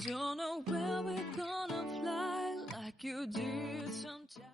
Don't know where we're gonna fly like you did sometimes.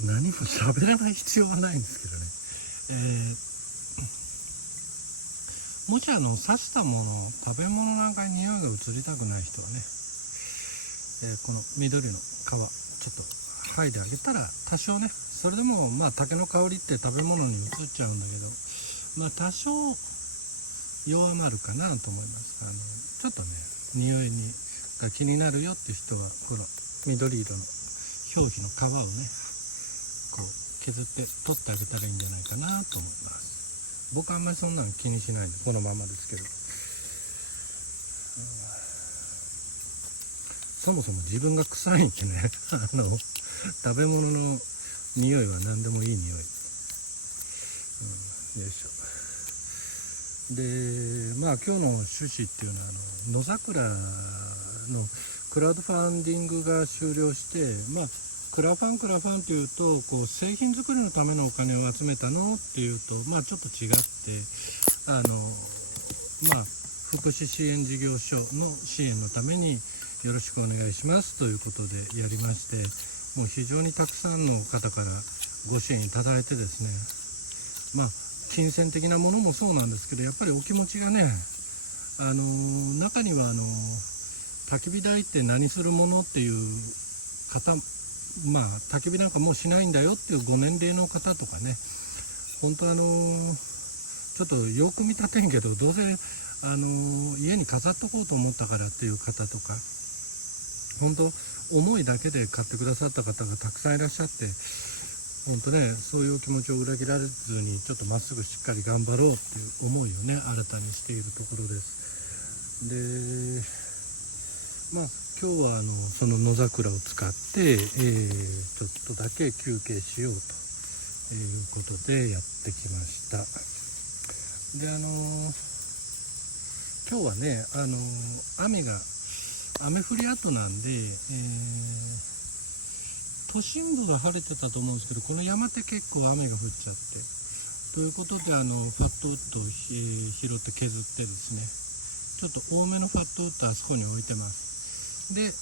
何も喋らない必要はないんですけどね、もし刺したもの、食べ物なんかに匂いが移りたくない人はね、この緑の皮ちょっと剥いであげたら多少ね、それでも竹の香りって食べ物に移っちゃうんだけど、多少弱まるかなと思います。ちょっとね匂いが気になるよっていう人はほら緑色の表皮の皮をねこう削って取ってあげたらいいんじゃないかなと思います。僕はあんまりそんなの気にしないでこのままですけど、そもそも自分が臭いんでね食べ物の匂いは何でもいい匂い、よいしょ。で今日の趣旨っていうのは野桜のクラウドファンディングが終了して、クラファンっていうとこう製品作りのためのお金を集めたのっていうとちょっと違って、福祉支援事業所の支援のためによろしくお願いしますということでやりまして、もう非常にたくさんの方からご支援いただいてですね、金銭的なものもそうなんですけど、やっぱりお気持ちがね、中には焚き火台って何するものっていう方、焚き火なんかもうしないんだよっていうご年齢の方とかね、本当ちょっとよく見立てんけど、どうせ家に飾っとこうと思ったからっていう方とか、本当思いだけで買ってくださった方がたくさんいらっしゃって、本当ね、そういうお気持ちを裏切られずにちょっとまっすぐしっかり頑張ろうっていう思いをね新たにしているところです。で今日はその野桜を使って、ちょっとだけ休憩しようということでやってきました。で今日はね雨降り跡なんで、都心部が晴れてたと思うんですけど、この山って結構雨が降っちゃって、ということでファットウッドを拾って削ってですね、ちょっと多めのファットウッドあそこに置いてます。で、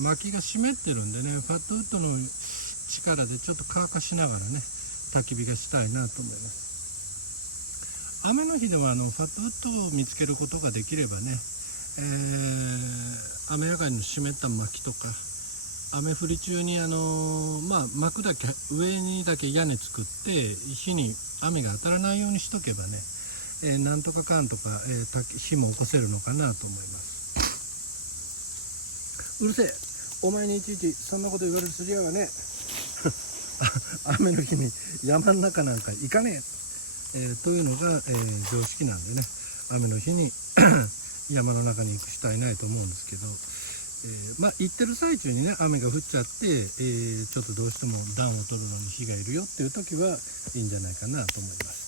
薪が湿ってるんでね、ファットウッドの力でちょっと乾かしながらね焚き火がしたいなと思います。雨の日ではファットウッドを見つけることができればね、雨上がりの湿った薪とか、雨降り中に幕だけ上にだけ屋根作って火に雨が当たらないようにしとけばね、なんとかかんとか、火も起こせるのかなと思います。うるせえ、お前にいちいちそんなこと言われる筋合いはね雨の日に山の中なんか行かねえ、というのが、常識なんでね、雨の日に山の中に行く人はいないと思うんですけど、行ってる最中にね雨が降っちゃって、ちょっとどうしても暖を取るのに火がいるよっていう時はいいんじゃないかなと思います。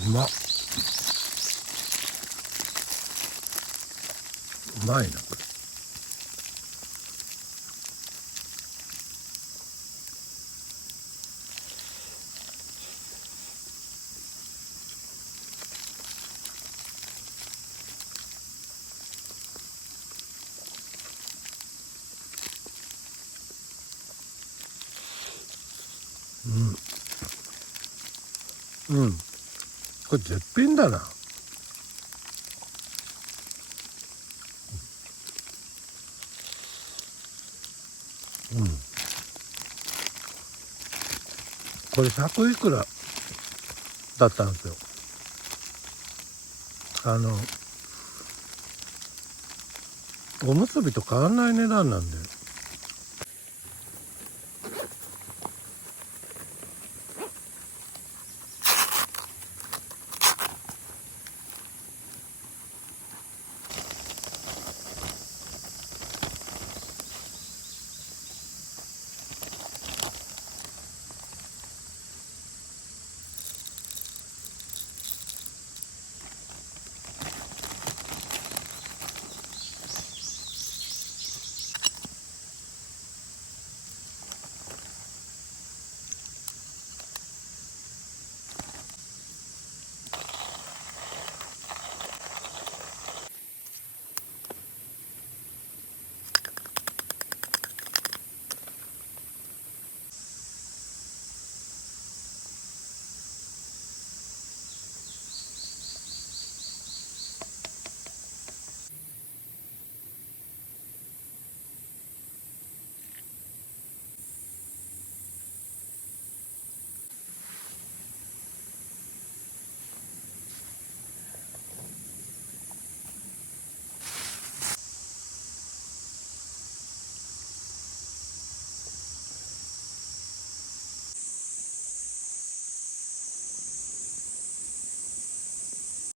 うまいなこれ。これ絶品だな。これ100いくらだったんですよ。おむすびと変わんない値段なんで。